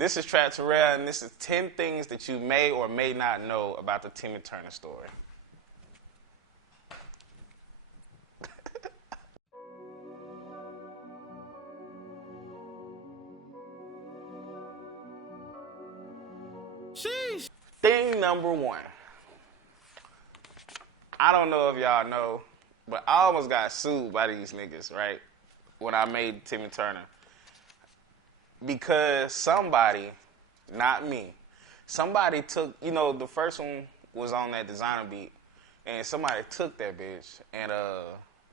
This is Trap Terrell, and this is 10 things that you may or may not know about the Timmy Turner story. Sheesh. Thing number one. I don't know if y'all know, but I almost got sued by these niggas, right? When I made Timmy Turner. Because somebody, not me, somebody took, the first one was on that designer beat, and somebody took that bitch and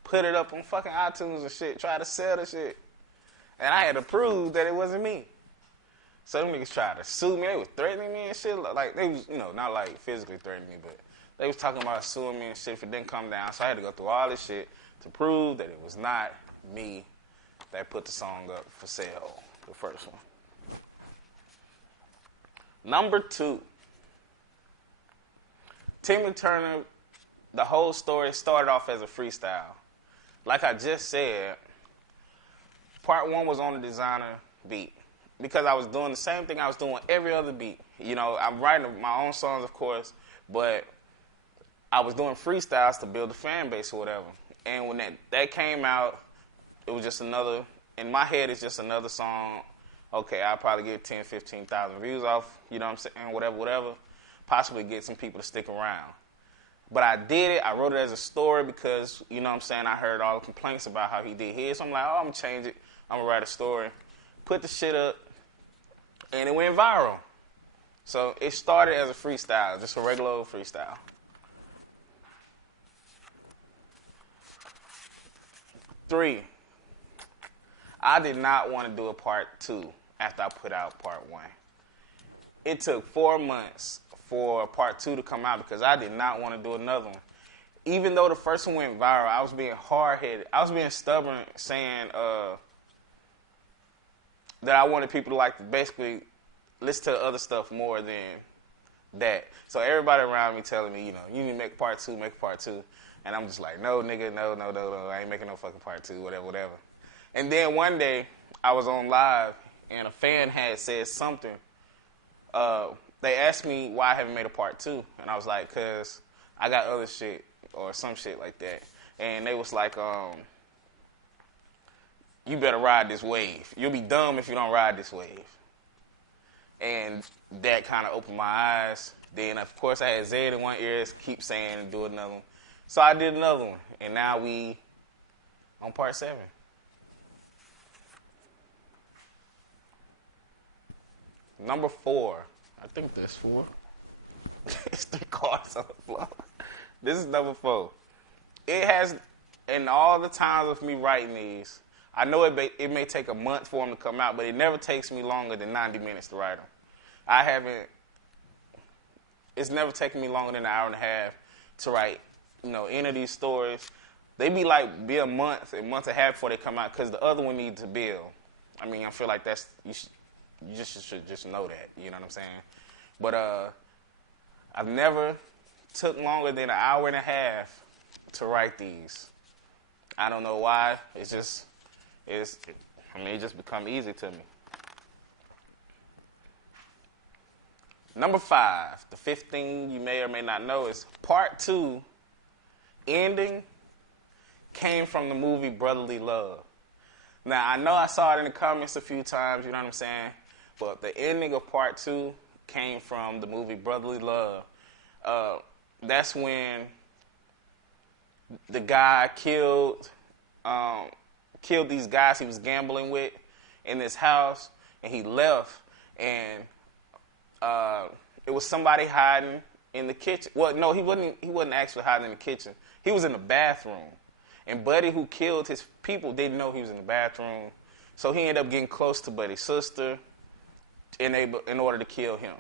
put it up on fucking iTunes and shit, tried to sell the shit. And I had to prove that it wasn't me. So them niggas tried to sue me. They was threatening me and shit. Like, they was, not like physically threatening me, but they was talking about suing me and shit if it didn't come down. So I had to go through all this shit to prove that it was not me that put the song up for sale, the first one. Number 2. Timmy Turner, the whole story started off as a freestyle. Like I just said, part 1 was on the designer beat. Because I was doing the same thing I was doing every other beat. I'm writing my own songs, of course, but I was doing freestyles to build a fan base or whatever. And when that came out, it was just another, in my head, it's just another song. Okay, I'll probably get 10, 15,000 views off, you know what I'm saying, whatever. Possibly get some people to stick around. But I did it. I wrote it as a story because, you know what I'm saying, I heard all the complaints about how he did his. So I'm like, I'm going to change it. I'm going to write a story. Put the shit up. And it went viral. So it started as a freestyle, just a regular old freestyle. Three, I did not want to do a part 2 after I put out part 1. It took 4 months for part 2 to come out because I did not want to do another one. Even though the first one went viral, I was being hard-headed. I was being stubborn, saying that I wanted people to basically listen to other stuff more than that. So everybody around me telling me, you need to make part 2, make part 2. And I'm just like, no, nigga, no, I ain't making no fucking part 2, whatever. And then one day, I was on live, and a fan had said something. They asked me why I haven't made a part 2. And I was like, because I got other shit, or some shit like that. And they was like, you better ride this wave. You'll be dumb if you don't ride this wave. And that kind of opened my eyes. Then, of course, I had Zed in one ear, keep saying and do another one. So I did another one. And now we on part 7. Number 4. I think there's 4. It's 3 cards on the floor. This is number 4. It has, in all the times of me writing these, I know it may take a month for them to come out, but it never takes me longer than 90 minutes to write them. It's never taken me longer than an hour and a half to write, any of these stories. They be a month and a half before they come out because the other one needs to build. I mean, I feel like you should just know that, you know what I'm saying? But I've never took longer than an hour and a half to write these. I don't know why. It just become easy to me. Number 5, the 5th thing you may or may not know is part 2 ending came from the movie Brotherly Love. Now, I know I saw it in the comments a few times, you know what I'm saying? But the ending of part 2 came from the movie Brotherly Love. That's when the guy killed these guys he was gambling with in this house, and he left, and it was somebody hiding in the kitchen. Well, no, he wasn't actually hiding in the kitchen. He was in the bathroom. And Buddy, who killed his people, didn't know he was in the bathroom. So he ended up getting close to Buddy's sister in order to kill him.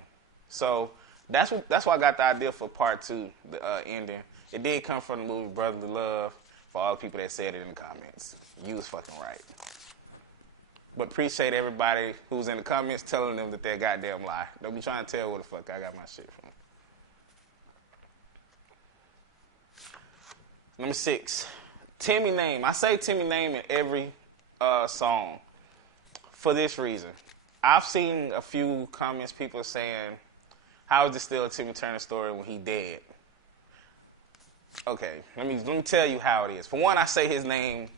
So that's why I got the idea for part 2, the ending. It did come from the movie Brotherly Love, for all the people that said it in the comments. You was fucking right. But appreciate everybody who's in the comments telling them that they're goddamn lie. Don't be trying to tell where the fuck I got my shit from. Number 6, Timmy name. I say Timmy name in every song for this reason. I've seen a few comments, people saying, how is this still a Timmy Turner story when he dead? Okay, let me tell you how it is. For one, I say his name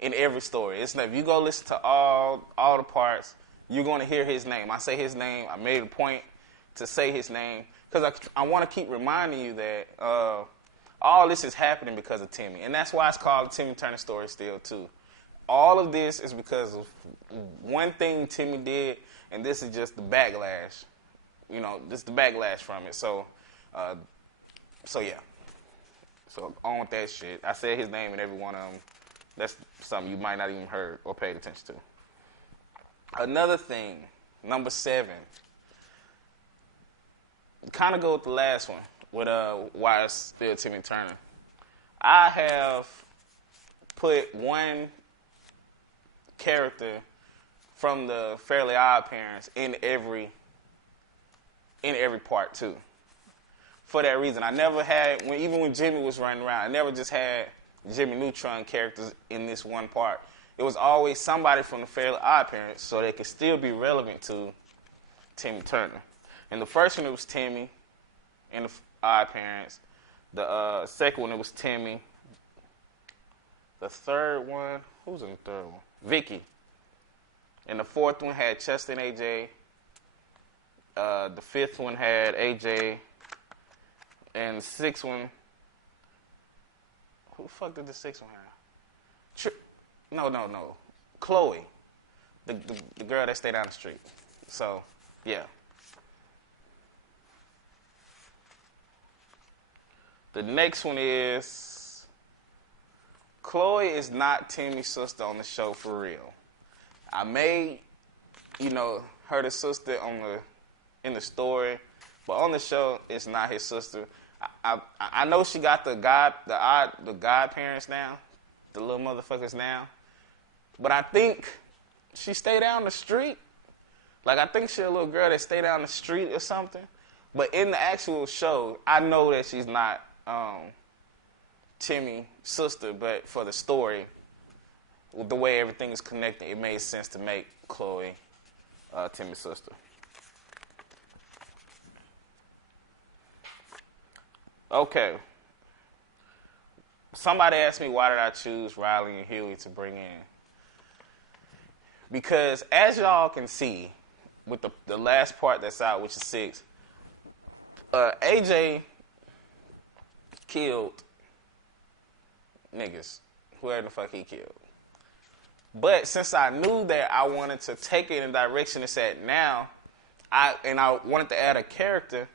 in every story. It's if you go listen to all the parts, you're going to hear his name. I say his name. I made a point to say his name because I want to keep reminding you that all this is happening because of Timmy. And that's why it's called the Timmy Turner story still, too. All of this is because of one thing Timmy did, and this is just the backlash. You know, this is the backlash from it. So yeah. So on with that shit. I said his name in every one of them. That's something you might not even heard or paid attention to. Another thing, number 7. Kind of go with the last one, with why it's still Timmy Turner. I have put one character from the Fairly Odd Parents in every part too. For that reason, I never had, even when Jimmy was running around, I never just had Jimmy Neutron characters in this one part. It was always somebody from the Fairly Odd Parents, so they could still be relevant to Timmy Turner. And the first one, it was Timmy in the Odd Parents. The second one, it was Timmy. The third one, who was in the third one? Vicky. And the fourth one had Chester and AJ. The fifth one had AJ. And the sixth one, who the fuck did the sixth one have? No. Chloe. The girl that stayed down the street. So, yeah. The next one is, Chloe is not Timmy's sister on the show for real. I made, her the sister in the story, but on the show, it's not his sister. I know she got the godparents now, the little motherfuckers now, but I think she stayed down the street. Like, I think she's a little girl that stayed down the street or something. But in the actual show, I know that she's not Timmy's sister, but for the story, with the way everything is connected, it made sense to make Chloe Timmy's sister. Okay. Somebody asked me why did I choose Riley and Huey to bring in. Because as y'all can see, with the last part that's out, which is 6, AJ killed niggas, whoever the fuck he killed. But since I knew that I wanted to take it in the direction it's at now, I wanted to add a character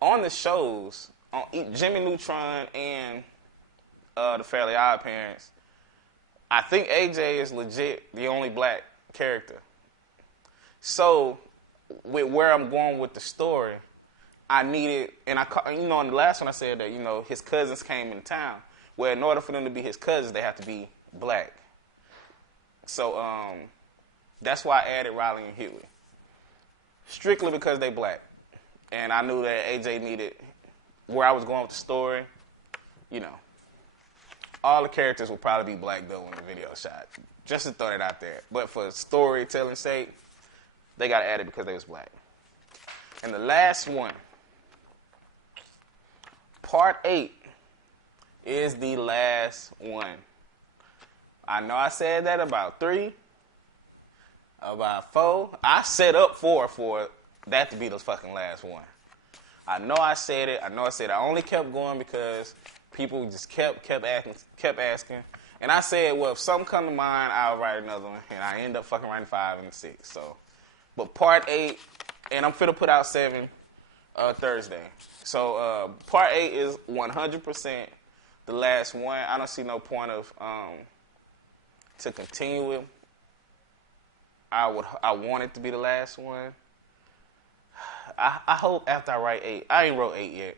on the shows, on Jimmy Neutron and the Fairly Odd Parents. I think AJ is legit the only black character. So, with where I'm going with the story, I needed, and in the last one I said that, his cousins came in town. Well, in order for them to be his cousins, they have to be black. So, that's why I added Riley and Huey. Strictly because they black. And I knew that AJ needed, where I was going with the story, all the characters will probably be black, though, when the video shot. Just to throw that out there. But for storytelling sake, they got added because they was black. And the last one, part 8, is the last one. I know I said that about 3, about 4. I set up 4 for that to be the fucking last one. I know I said it. I only kept going because people just kept asking. And I said, well, if something come to mind, I'll write another one. And I end up fucking writing 5 and 6. So, but part 8, and I'm finna put out 7 Thursday. So part 8 is 100% the last one. I don't see no point of to continue it. I want it to be the last one. I hope after I write 8, I ain't wrote 8 yet,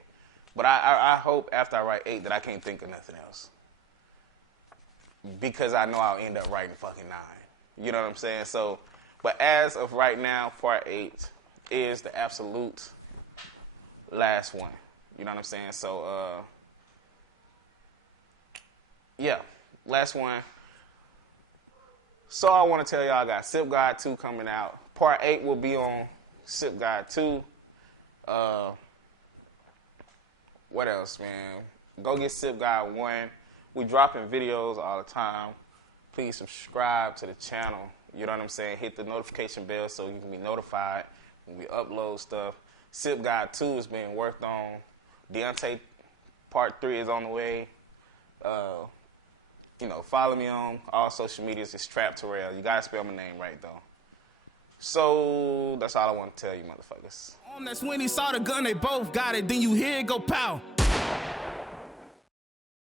but I hope after I write 8 that I can't think of nothing else. Because I know I'll end up writing fucking 9. You know what I'm saying? So, but as of right now, part 8 is the absolute last one. You know what I'm saying? So, yeah, last one. So I want to tell y'all I got Sip Guide 2 coming out. Part 8 will be on Sip Guide 2. What else, man? Go get Sip Guide 1. We dropping videos all the time. Please subscribe to the channel. You know what I'm saying? Hit the notification bell so you can be notified when we upload stuff. Sip Guide 2 is being worked on. Didnt Part 3 is on the way. You know, follow me on all social medias. It's Trap Terrell. You gotta spell my name right, though. So that's all I want to tell you, motherfuckers. That's when he saw the gun, they both got it. Then you hear it go pow.